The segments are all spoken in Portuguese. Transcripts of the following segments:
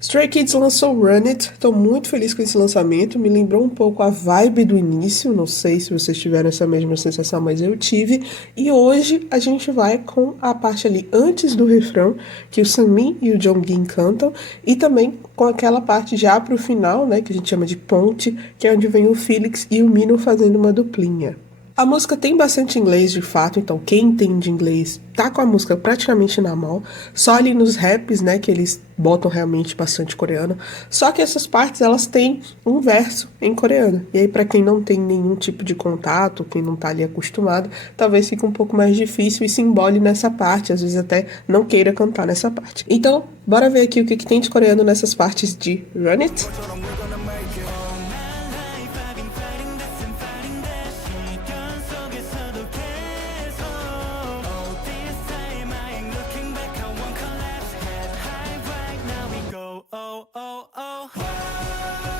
Stray Kids lançou Run It, tô muito feliz com esse lançamento, me lembrou um pouco a vibe do início, não sei se vocês tiveram essa mesma sensação, mas eu tive. E hoje a gente vai com a parte ali antes do refrão, que o Sunmi e o Jongin cantam, e também com aquela parte já pro final, né, que a gente chama de ponte, que é onde vem o Felix e o Mino fazendo uma duplinha. A música tem bastante inglês de fato, então quem entende inglês tá com a música praticamente na mão. Só ali nos raps, né, que eles botam realmente bastante coreano. Só que essas partes elas têm um verso em coreano. E aí para quem não tem nenhum tipo de contato, quem não tá ali acostumado, talvez fique um pouco mais difícil e se embole nessa parte, às vezes até não queira cantar nessa parte. Então, bora ver aqui o que tem de coreano nessas partes de Run It.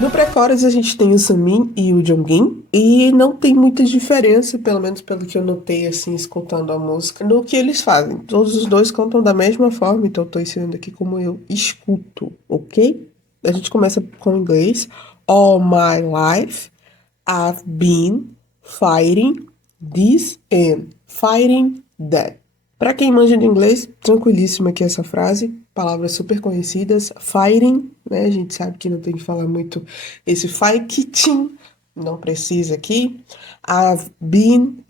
No pré-chorus a gente tem o Sunmin e o Jongin, e não tem muita diferença, pelo menos pelo que eu notei assim, escutando a música, no que eles fazem. Todos os dois cantam da mesma forma, então eu tô ensinando aqui como eu escuto, ok? A gente começa com o inglês. All my life I've been fighting this and fighting that. Para quem manja de inglês, tranquilíssima aqui essa frase. Palavras super conhecidas. Fighting, né? A gente sabe que não tem que falar muito esse fighting. Não precisa aqui. I've been,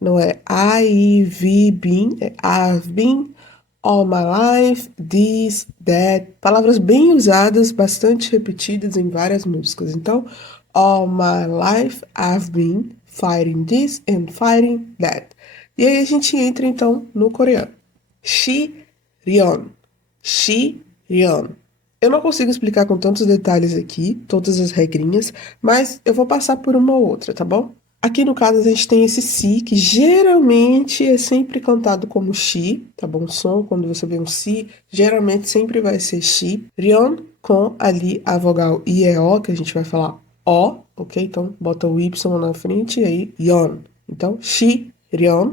não é I've been, é I've been all my life, this, that. Palavras bem usadas, bastante repetidas em várias músicas. Então, all my life I've been fighting this and fighting that. E aí a gente entra então no coreano. Shiryeon. Shiryeon. Eu não consigo explicar com tantos detalhes aqui, todas as regrinhas, mas eu vou passar por uma ou outra, tá bom? Aqui no caso a gente tem esse si, que geralmente é sempre cantado como shi, tá bom? O som, quando você vê um si, geralmente sempre vai ser shi. Ryeon, com ali a vogal I e O, que a gente vai falar O, ok? Então bota o Y na frente e aí Yeon. Então, shi, Ryeon.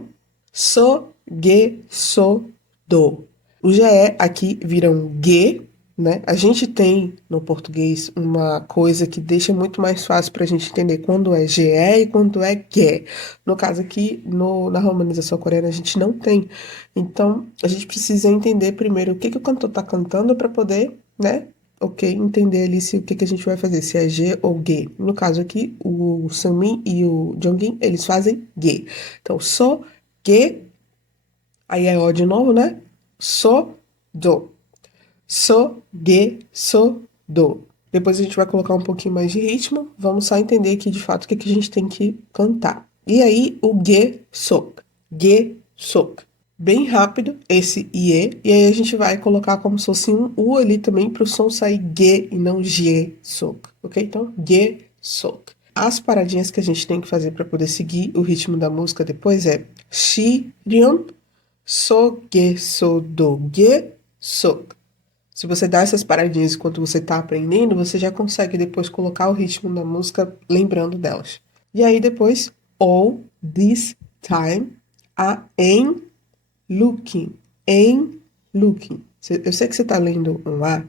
So, ge, so, do. O GE aqui vira um ge, né? A gente tem no português uma coisa que deixa muito mais fácil para a gente entender quando é GE e quando é GE. No caso aqui, na romanização coreana, a gente não tem. Então, a gente precisa entender primeiro o que o cantor está cantando para poder, né? Ok, entender ali se o que a gente vai fazer, se é G ou G. No caso aqui, o Sunmin e o Jongin, eles fazem G. Então, so, G, aí é O de novo, né? So, do. So, ge, so, do. Depois a gente vai colocar um pouquinho mais de ritmo. Vamos só entender aqui de fato o que a gente tem que cantar. E aí, o ge, sok. Ge, sok. Bem rápido, esse ie. E aí a gente vai colocar como se fosse um U ali também para o som sair ge e não ge, sok. Ok? Então, ge, sok. As paradinhas que a gente tem que fazer para poder seguir o ritmo da música depois é shiryeon, so, ge, so, do, ge, sok. Se você dá essas paradinhas enquanto você está aprendendo, você já consegue depois colocar o ritmo da música lembrando delas. E aí depois, all this time, I am looking. Am looking. Eu sei que você está lendo um A,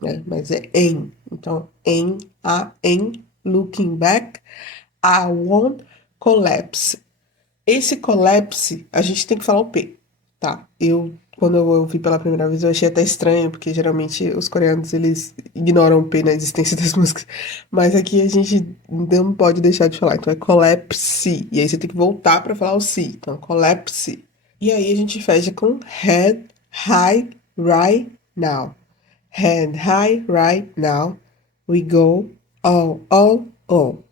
né? Mas é am. Então, I am looking back. I won't collapse. Esse collapse, a gente tem que falar o P, tá? Quando eu ouvi pela primeira vez, eu achei até estranho, porque geralmente os coreanos, eles ignoram o P na existência das músicas. Mas aqui a gente não pode deixar de falar. Então é collapse. E aí você tem que voltar pra falar o si. Então, collapse. E aí a gente fecha com head high right now. Head high right now. We go all, all.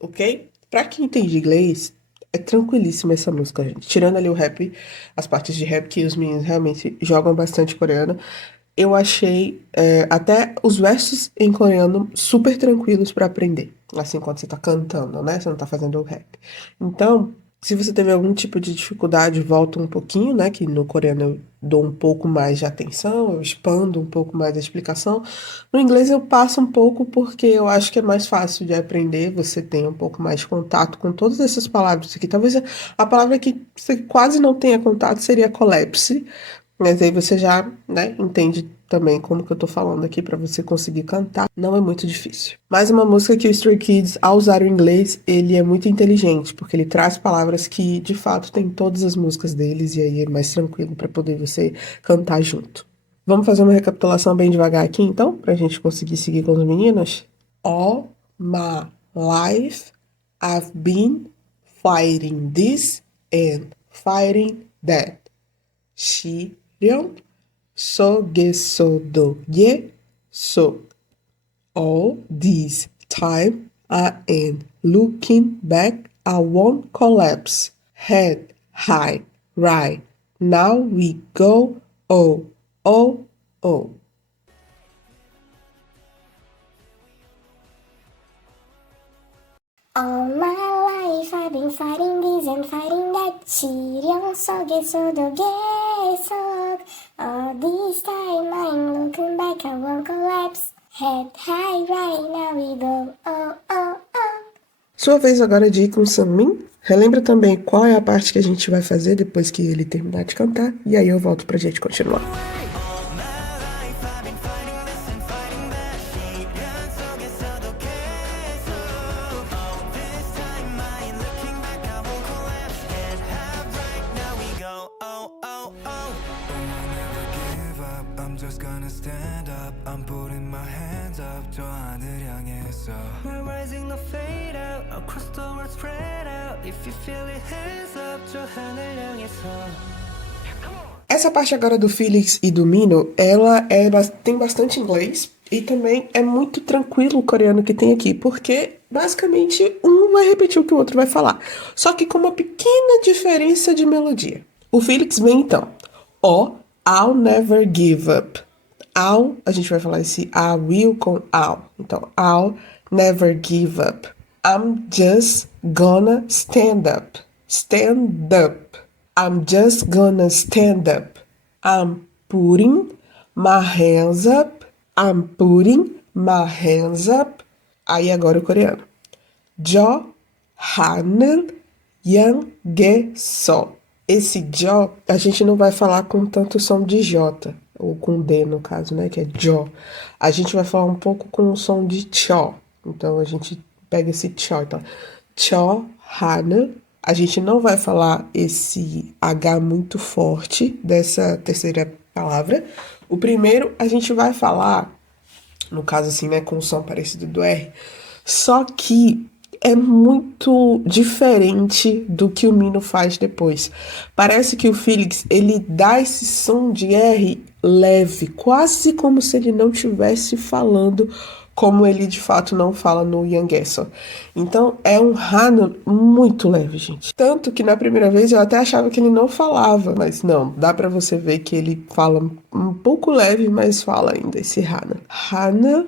Ok? Pra quem entende inglês, é tranquilíssima essa música, gente. Tirando ali o rap, as partes de rap que os meninos realmente jogam bastante coreano, eu achei até os versos em coreano super tranquilos pra aprender. Assim, quando você tá cantando, né? Você não tá fazendo o rap. Então, se você teve algum tipo de dificuldade, volta um pouquinho, né? Que no coreano eu dou um pouco mais de atenção, eu expando um pouco mais a explicação. No inglês eu passo um pouco porque eu acho que é mais fácil de aprender, você tem um pouco mais de contato com todas essas palavras aqui. Talvez a palavra que você quase não tenha contato seria collapse, mas aí você já, né, entende também, como que eu tô falando aqui, pra você conseguir cantar, não é muito difícil. Mais uma música que o Stray Kids, ao usar o inglês, ele é muito inteligente, porque ele traz palavras que, de fato, tem em todas as músicas deles, e aí é mais tranquilo pra poder você cantar junto. Vamos fazer uma recapitulação bem devagar aqui, então, pra gente conseguir seguir com os meninos? All my life, I've been fighting this and fighting that. 시련, 속에서도 so. All this time I am looking back, I won't collapse. Head high, right. Now we go, oh, oh, oh. All my life I've been fighting this and fighting that. 시련 속에서도 계속. All this time I'm looking back, I won't collapse. Head high, right now we go, oh, oh, oh. Sua vez agora de ir com o Sanmin. Relembra também qual é a parte que a gente vai fazer depois que ele terminar de cantar. E aí eu volto pra gente continuar. I'm just gonna stand up. I'm putting my hands up. 저 하늘 향해서. We're rising, no fade out. Across the world, spread out. If you feel it, hands up. 저 하늘 향해서. Essa parte agora do Felix e do Mino, ela tem bastante inglês e também é muito tranquilo o coreano que tem aqui, porque basicamente um vai repetir o que o outro vai falar, só que com uma pequena diferença de melodia. O Felix vem então, ó, I'll never give up. I'll, a gente vai falar esse I will com I'll. Então, I'll never give up. I'm just gonna stand up. Stand up. I'm just gonna stand up. I'm putting my hands up. I'm putting my hands up. Aí agora o coreano. Jo 하늘 향해서. Esse jo, a gente não vai falar com tanto som de J, ou com D no caso, né, que é jo. A gente vai falar um pouco com o som de cho. Então a gente pega esse cho. Então, cho 하늘. A gente não vai falar esse H muito forte dessa terceira palavra. O primeiro a gente vai falar, no caso assim, né, com o som parecido do R, só que é muito diferente do que o Mino faz depois. Parece que o Felix, ele dá esse som de R leve, quase como se ele não estivesse falando como ele de fato não fala no Yangeso. Então é um Hana muito leve, gente. Tanto que na primeira vez eu até achava que ele não falava, mas não, dá pra você ver que ele fala um pouco leve, mas fala ainda esse Hana. Hana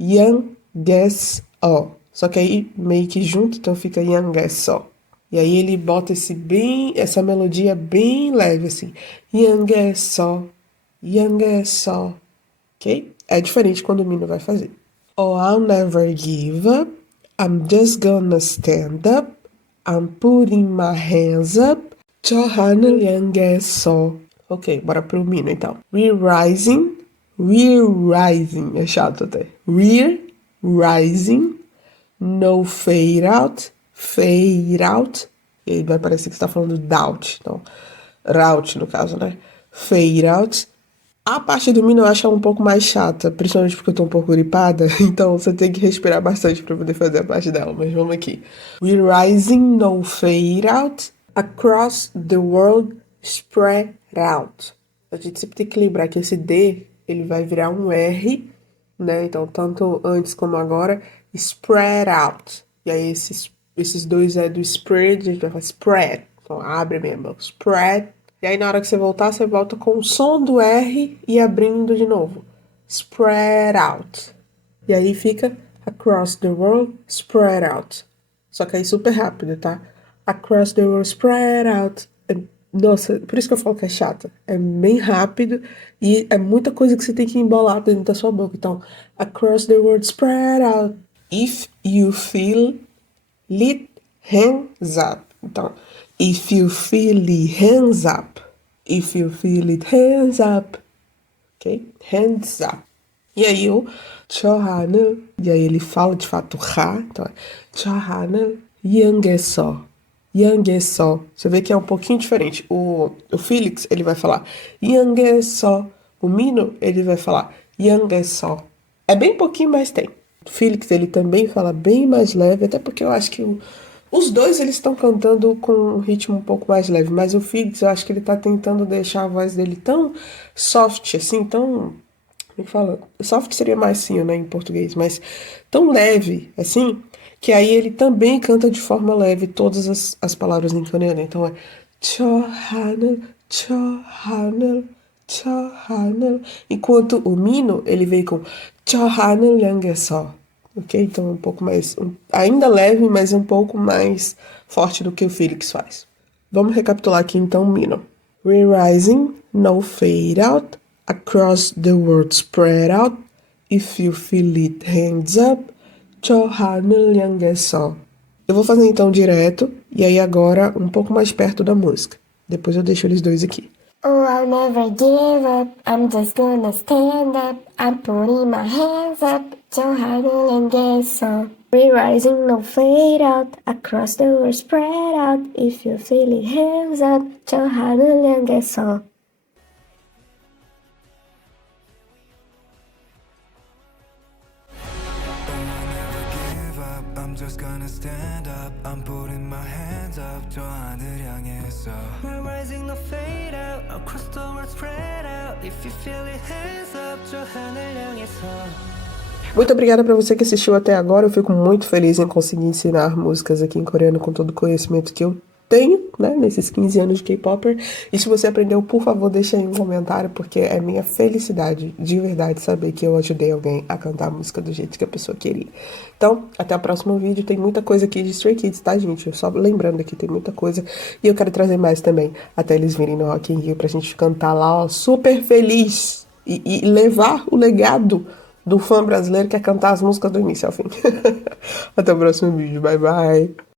Yangeso. Só que aí meio que junto, então fica Yangeso. E aí ele bota essa melodia bem leve assim. Yangeso, Yangeso. Ok? É diferente quando o Mino vai fazer. Oh, I'll never give up. I'm just gonna stand up. I'm putting my hands up. Johanna Yangeso. Ok, bora pro Mino então. We're rising. É chato até. We're rising. No fade out. Fade out. E aí vai parecer que você tá falando doubt. Então, route no caso, né? Fade out. A parte do Mino eu acho ela um pouco mais chata, principalmente porque eu tô um pouco gripada, então você tem que respirar bastante pra poder fazer a parte dela, mas vamos aqui. We're rising, no fade out, across the world, spread out. A gente sempre tem que lembrar que esse D, ele vai virar um R, né, então tanto antes como agora, spread out. E aí esses dois é do spread, a gente vai falar spread, então abre mesmo, spread. E aí, na hora que você voltar, você volta com o som do R e abrindo de novo. Spread out. E aí fica across the world, spread out. Só que aí super rápido, tá? Across the world, spread out. Nossa, por isso que eu falo que é chata. É bem rápido e é muita coisa que você tem que embolar dentro da sua boca. Então, across the world, spread out. If you feel it, hands up. Então, if you feel it, hands up. If you feel it, hands up. ok? Hands up. E aí o Chohanel, e aí ele fala de fato Ra, então é Chohanel Yangeso. Yangeso. Você vê que é um pouquinho diferente. O Felix, ele vai falar Yangeso. O Mino, ele vai falar Yangeso. É bem pouquinho, mas tem. O Felix, ele também fala bem mais leve, até porque eu acho que os dois, eles estão cantando com um ritmo um pouco mais leve, mas o Felix, eu acho que ele tá tentando deixar a voz dele tão soft, assim, tão... Como é que fala? Soft seria mais sim, né, em português, mas tão leve, assim, que aí ele também canta de forma leve todas as palavras em coreano. Então é Chohanel, Chohanel, Chohanel. Enquanto o Mino, ele veio com Chohanel Yangeso. Ok? Então é um pouco mais... ainda leve, mas um pouco mais forte do que o Felix faz. Vamos recapitular aqui então o Mino. Re-rising, no fade out. Across the world spread out. If you feel it, hands up. Chohanel Yangeso. Eu vou fazer então direto, e aí agora um pouco mais perto da música. Depois eu deixo eles dois aqui. Oh, I'll never give up. I'm just gonna stand up. I'm putting my hands up. Chohanel Yangeso. Re-rising, no fade out. Across the world spread out. If you feel it, hands up. Chohanel Yangeso. give up. I'm just gonna stand up. I'm putting my hands up. 저 하늘 향해서 We're rising, no fade out. Across the world spread out. If you feel it, hands up. 저 하늘 향해서. Muito obrigada para você que assistiu até agora. Eu fico muito feliz em conseguir ensinar músicas aqui em coreano com todo o conhecimento que eu tenho, né, nesses 15 anos de K-Popper. E se você aprendeu, por favor, deixa aí um comentário, porque é minha felicidade, de verdade, saber que eu ajudei alguém a cantar a música do jeito que a pessoa queria. Então, até o próximo vídeo. Tem muita coisa aqui de Stray Kids, tá, gente? Só lembrando aqui, tem muita coisa. E eu quero trazer mais também, até eles virem no Rock in Rio, pra gente cantar lá, ó, super feliz. E levar o legado do fã brasileiro que é cantar as músicas do início ao fim. Até o próximo vídeo. Bye, bye.